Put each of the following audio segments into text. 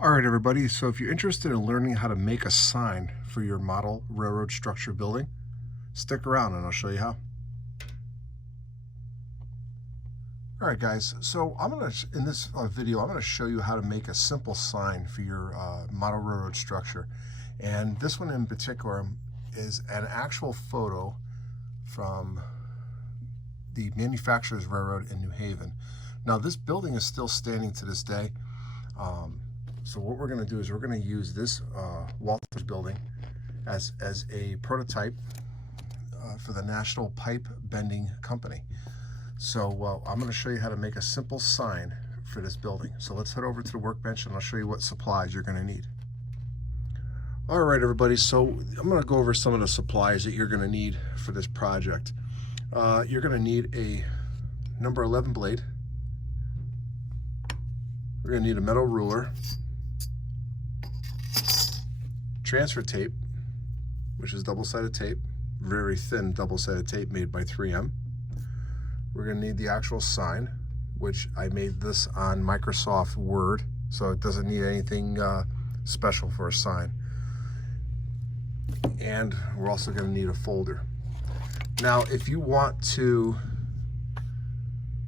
All right, everybody. So if you're interested in learning how to make a sign for your model railroad structure building, stick around and I'll show you how. All right, guys. So in this video, I'm going to show you how to make a simple sign for your model railroad structure. And this one in particular is an actual photo from the Manufacturers Railroad in New Haven. Now, this building is still standing to this day. So what we're going to do is we're going to use this Walters building as a prototype for the National Pipe Bending Company. So I'm going to show you how to make a simple sign for this building. So let's head over to the workbench and I'll show you what supplies you're going to need. All right, everybody. So I'm going to go over some of the supplies that you're going to need for this project. You're going to need a number 11 blade. We're going to need a metal ruler, transfer tape, which is double-sided tape, very thin double-sided tape made by 3M. We're going to need the actual sign, which I made this on Microsoft Word, so it doesn't need anything special for a sign. And we're also going to need a folder. Now, if you want to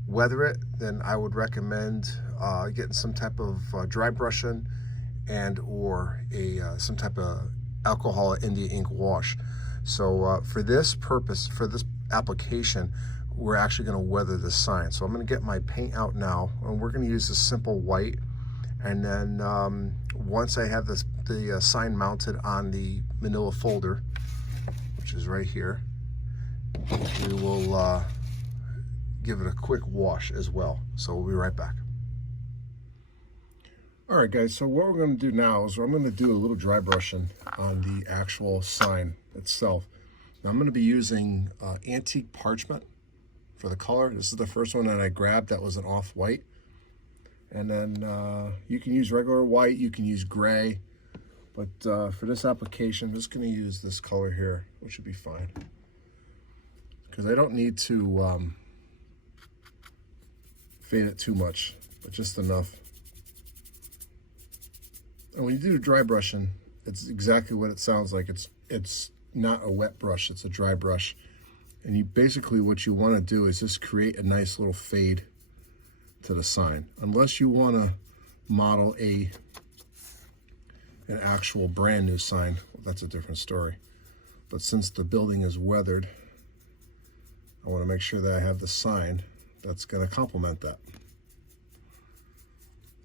weather it, then I would recommend getting some type of dry brushing and or some type of alcohol India ink wash. So for this purpose, for this application, we're actually going to weather this sign. So I'm going to get my paint out now, and we're going to use a simple white. And then once I have the sign mounted on the manila folder, which is right here, we will give it a quick wash as well. So we'll be right back. All right, guys, so what we're going to do now is I'm going to do a little dry brushing on the actual sign itself. Now I'm going to be using antique parchment for the color. This is the first one that I grabbed that was an off-white. And then you can use regular white, you can use gray, but for this application, I'm just going to use this color here, which should be fine. Because I don't need to fade it too much, but just enough. And when you do dry brushing, it's exactly what it sounds like. It's not a wet brush, it's a dry brush. And you basically, what you want to do is just create a nice little fade to the sign. Unless you want to model an actual brand new sign, well, that's a different story. But since the building is weathered, I want to make sure that I have the sign that's going to complement that.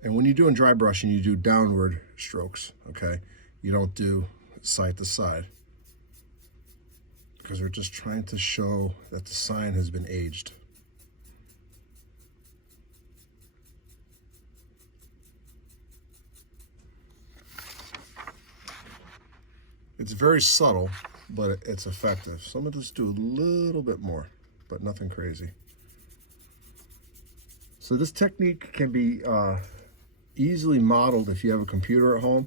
And when you're doing dry brushing, you do downward strokes, okay? You don't do side to side, because we're just trying to show that the sign has been aged. It's very subtle, but it's effective. So I'm gonna just do a little bit more, but nothing crazy. So this technique can be easily modeled if you have a computer at home.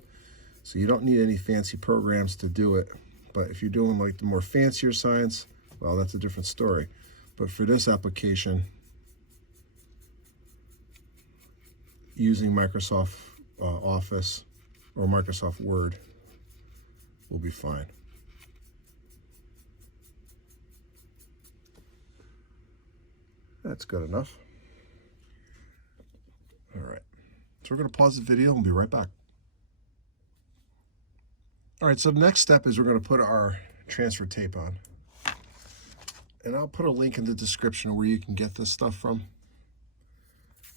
So you don't need any fancy programs to do it. But if you're doing like the more fancier signs, well, that's a different story. But for this application, using Microsoft Office or Microsoft Word will be fine. That's good enough. All right. So we're going to pause the video and be right back. All right, so the next step is we're going to put our transfer tape on. And I'll put a link in the description where you can get this stuff from.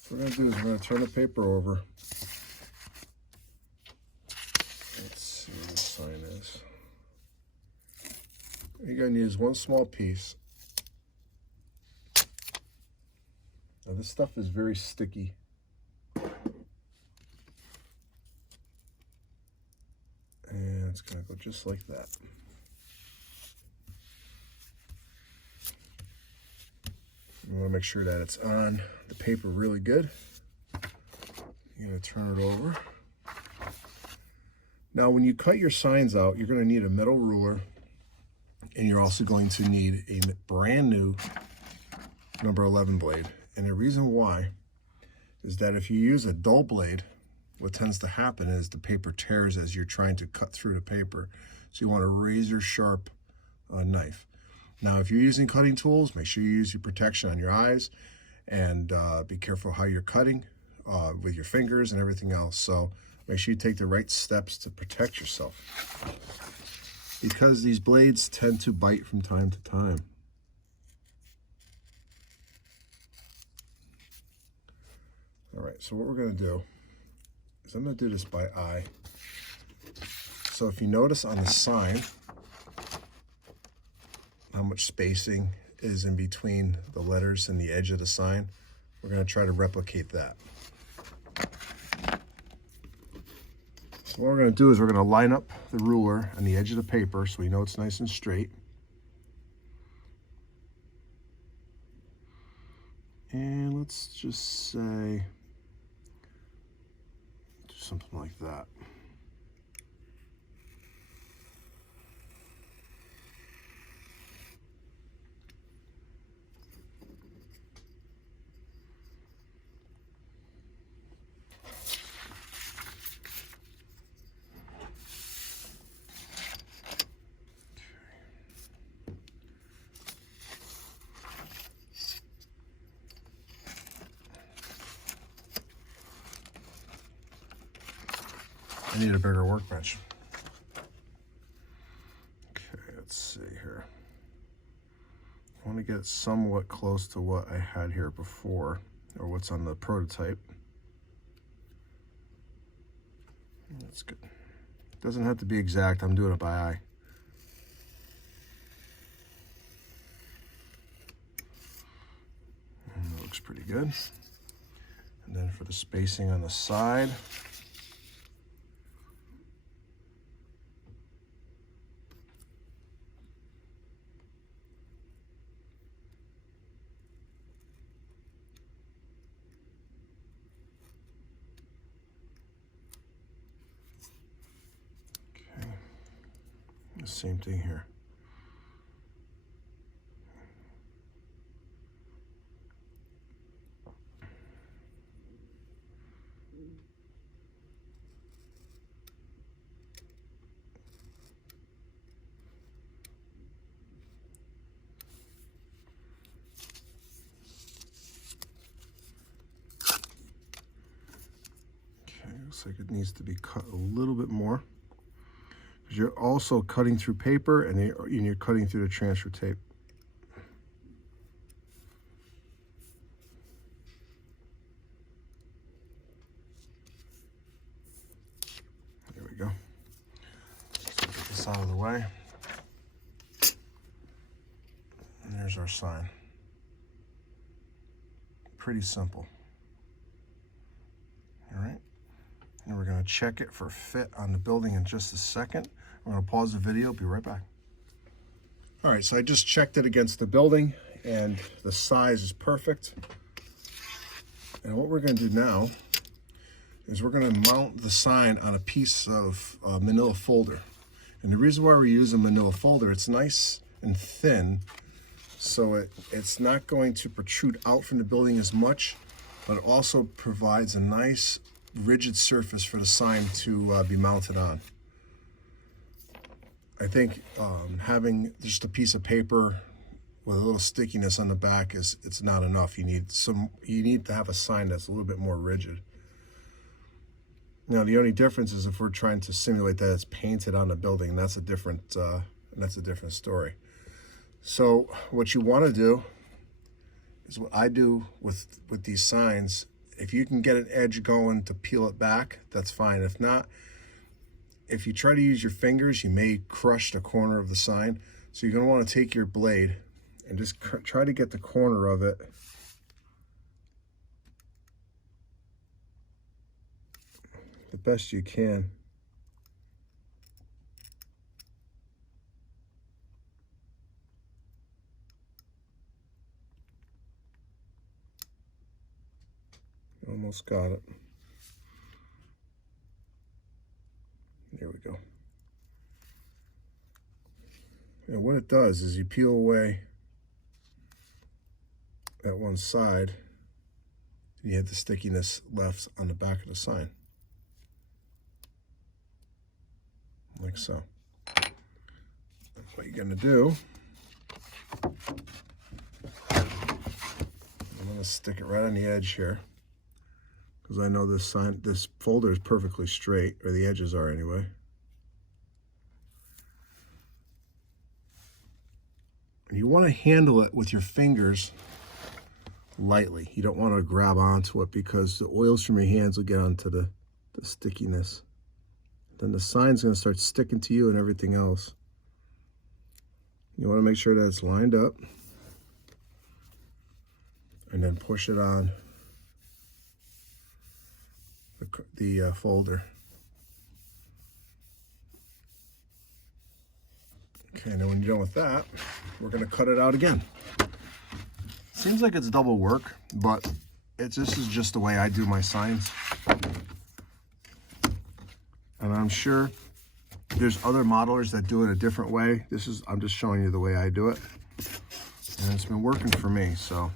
So what we're going to do is we're going to turn the paper over. Let's see where the sign is. All you're going to need is one small piece. Now this stuff is very sticky. And it's going to go just like that. You want to make sure that it's on the paper really good. You're going to turn it over. Now, when you cut your signs out, you're going to need a metal ruler, and you're also going to need a brand new number 11 blade. And the reason why is that if you use a dull blade, what tends to happen is the paper tears as you're trying to cut through the paper. So you want a razor sharp knife. Now, if you're using cutting tools, make sure you use your protection on your eyes, and be careful how you're cutting with your fingers and everything else. So make sure you take the right steps to protect yourself, because these blades tend to bite from time to time. All right, so what we're going to do is I'm going to do this by eye. So if you notice on the sign how much spacing is in between the letters and the edge of the sign, we're going to try to replicate that. So what we're going to do is we're going to line up the ruler on the edge of the paper so we know it's nice and straight. And let's just say, do something like that. I need a bigger workbench. Okay, let's see here. I want to get somewhat close to what I had here before, or what's on the prototype. That's good. Doesn't have to be exact, I'm doing it by eye. And that looks pretty good. And then for the spacing on the side, the same thing here. Okay, looks like it needs to be cut a little bit more, because you're also cutting through paper and you're cutting through the transfer tape. There we go. So get this out of the way. And there's our sign. Pretty simple. All right. And we're going to check it for fit on the building in just a second. I'm going to pause the video, be right back. All right, so I just checked it against the building and the size is perfect. And what we're going to do now is we're going to mount the sign on a piece of manila folder. And the reason why we use a manila folder, it's nice and thin, so it's not going to protrude out from the building as much, but it also provides a nice rigid surface for the sign to be mounted on. I think having just a piece of paper with a little stickiness on the back it's not enough. You need to have a sign that's a little bit more rigid. Now the only difference is if we're trying to simulate that it's painted on the building, that's a different story. So what you want to do is what I do with these signs. If you can get an edge going to peel it back, that's fine. If not, if you try to use your fingers, you may crush the corner of the sign. So you're going to want to take your blade and just try to get the corner of it the best you can. Almost got it. There we go. And what it does is you peel away that one side, and you have the stickiness left on the back of the sign. like so. What you're gonna do, I'm gonna stick it right on the edge here, because I know this folder is perfectly straight, or the edges are anyway. And you want to handle it with your fingers lightly. You don't want to grab onto it, because the oils from your hands will get onto the stickiness. Then the sign's going to start sticking to you and everything else. You want to make sure that it's lined up, and then push it on the folder. Okay, now when you're done with that, we're going to cut it out again. Seems like it's double work, but this is just the way I do my signs. And I'm sure there's other modelers that do it a different way. I'm just showing you the way I do it. And it's been working for me, so.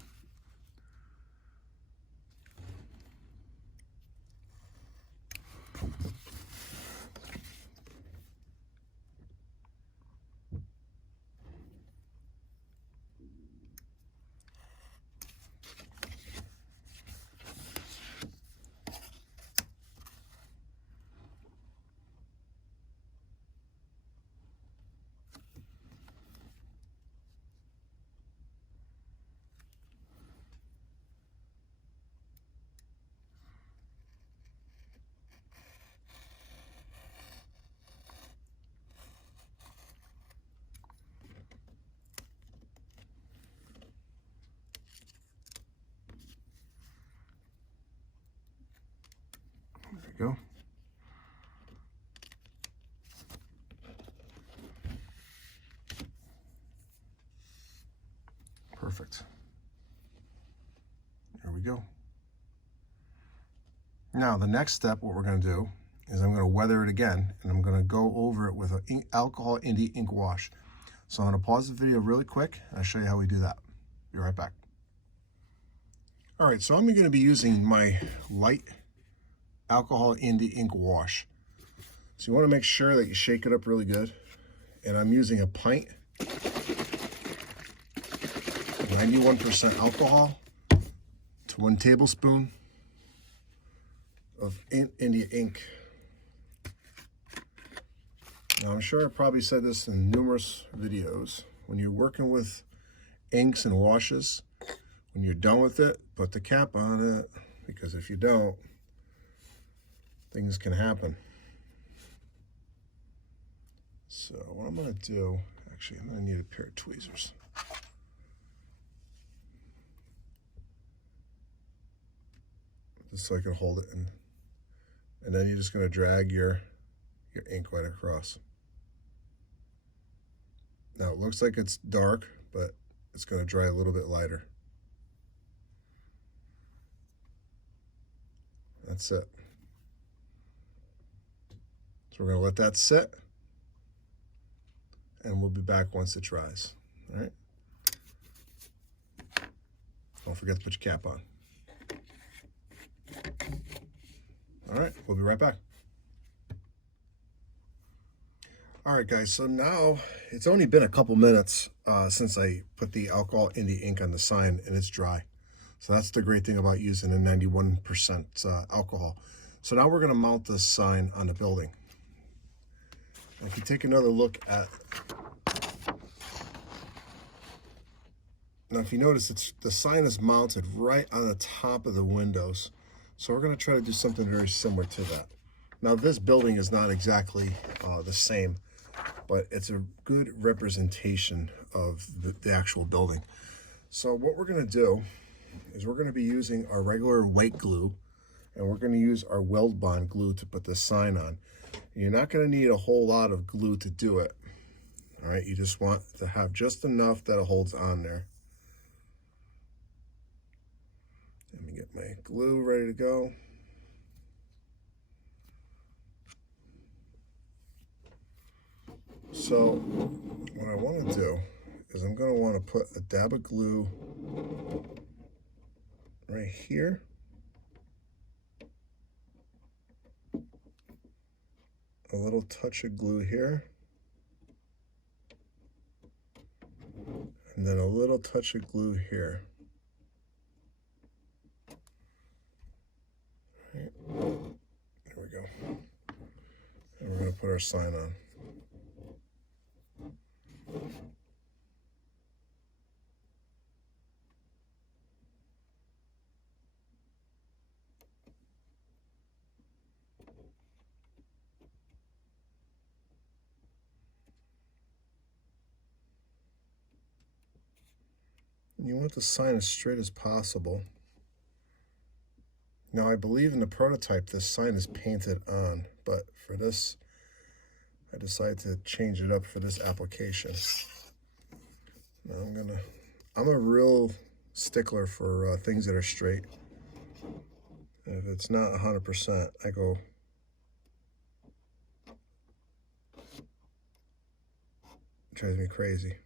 There you go. Perfect. There we go. Now the next step, what we're going to do is I'm going to weather it again, and I'm going to go over it with an alcohol Indy ink wash. So I'm going to pause the video really quick, and I'll show you how we do that. Be right back. All right, so I'm going to be using my light alcohol Indy ink wash. So you want to make sure that you shake it up really good. And I'm using a pint, 91% alcohol to 1 tablespoon of India ink. Now I'm sure I probably said this in numerous videos. When you're working with inks and washes, when you're done with it, put the cap on it, because if you don't, things can happen. So what I'm going to do, actually, I'm going to need a pair of tweezers. Just so I can hold it in. And then you're just going to drag your ink right across. Now it looks like it's dark, but it's going to dry a little bit lighter. That's it. So we're going to let that sit, and we'll be back once it dries. All right. Don't forget to put your cap on. All right, we'll be right back. All right, guys, so now it's only been a couple minutes since I put the alcohol Indy ink on the sign, and it's dry. So that's the great thing about using a 91% alcohol. So now we're going to mount this sign on the building. If you take another look at, now if you notice, the sign is mounted right on the top of the windows. So we're going to try to do something very similar to that. Now this building is not exactly the same, but it's a good representation of the actual building. So what we're going to do is we're going to be using our regular white glue, and we're going to use our Weld Bond glue to put the sign on. And you're not going to need a whole lot of glue to do it. All right, you just want to have just enough that it holds on there. Let me get my glue ready to go. So what I want to do is I'm going to want to put a dab of glue right here. a little touch of glue here, and then a little touch of glue here. Right. There we go. And we're going to put our sign on. You want the sign as straight as possible. Now, I believe in the prototype this sign is painted on, but for this, I decided to change it up for this application. Now I'm a real stickler for things that are straight. And if it's not 100%, I go it drives me crazy.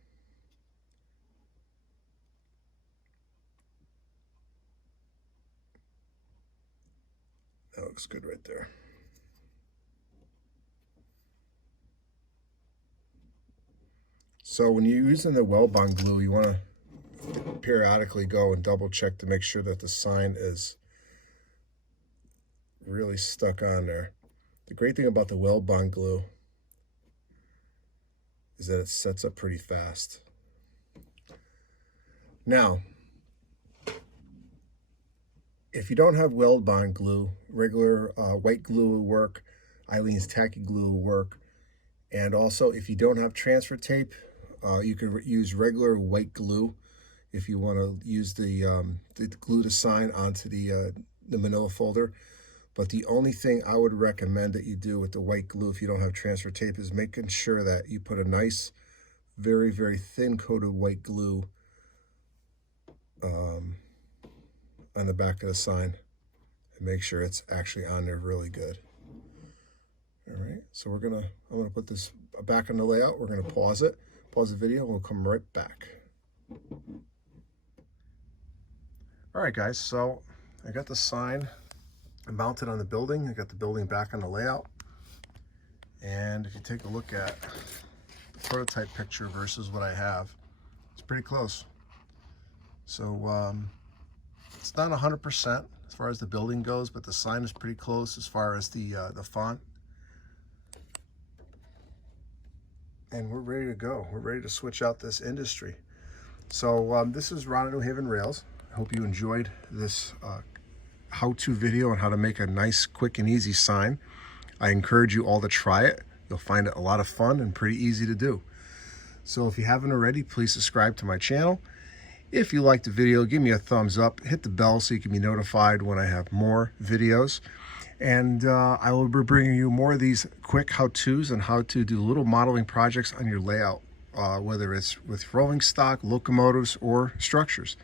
That looks good right there. So when you're using the Weld-Bond glue, you want to periodically go and double check to make sure that the sign is really stuck on there. The great thing about the Weld-Bond glue is that it sets up pretty fast. Now, if you don't have Weld-Bond glue, regular white glue will work, Aleene's tacky glue will work, and also if you don't have transfer tape, you could use regular white glue if you want to use the glue the sign onto the manila folder. But the only thing I would recommend that you do with the white glue if you don't have transfer tape is making sure that you put a nice, very, very thin coat of white glue on the back of the sign and make sure it's actually on there really good. All right, so I'm gonna put this back on the layout. We're gonna pause the video, and we'll come right back. All right, guys, so I got the sign mounted on the building. I got the building back on the layout. And if you take a look at the prototype picture versus what I have, it's pretty close. So it's not 100% as far as the building goes, but the sign is pretty close as far as the font. And we're ready to go. We're ready to switch out this industry. So this is Ron at New Haven Rails. I hope you enjoyed this how-to video on how to make a nice, quick, and easy sign. I encourage you all to try it. You'll find it a lot of fun and pretty easy to do. So if you haven't already, please subscribe to my channel. If you liked the video, give me a thumbs up. Hit the bell so you can be notified when I have more videos. And I will be bringing you more of these quick how-tos on how to do little modeling projects on your layout, whether it's with rolling stock, locomotives, or structures.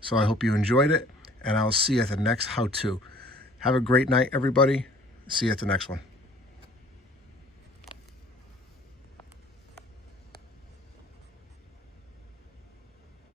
So I hope you enjoyed it, and I'll see you at the next how-to. Have a great night, everybody. See you at the next one.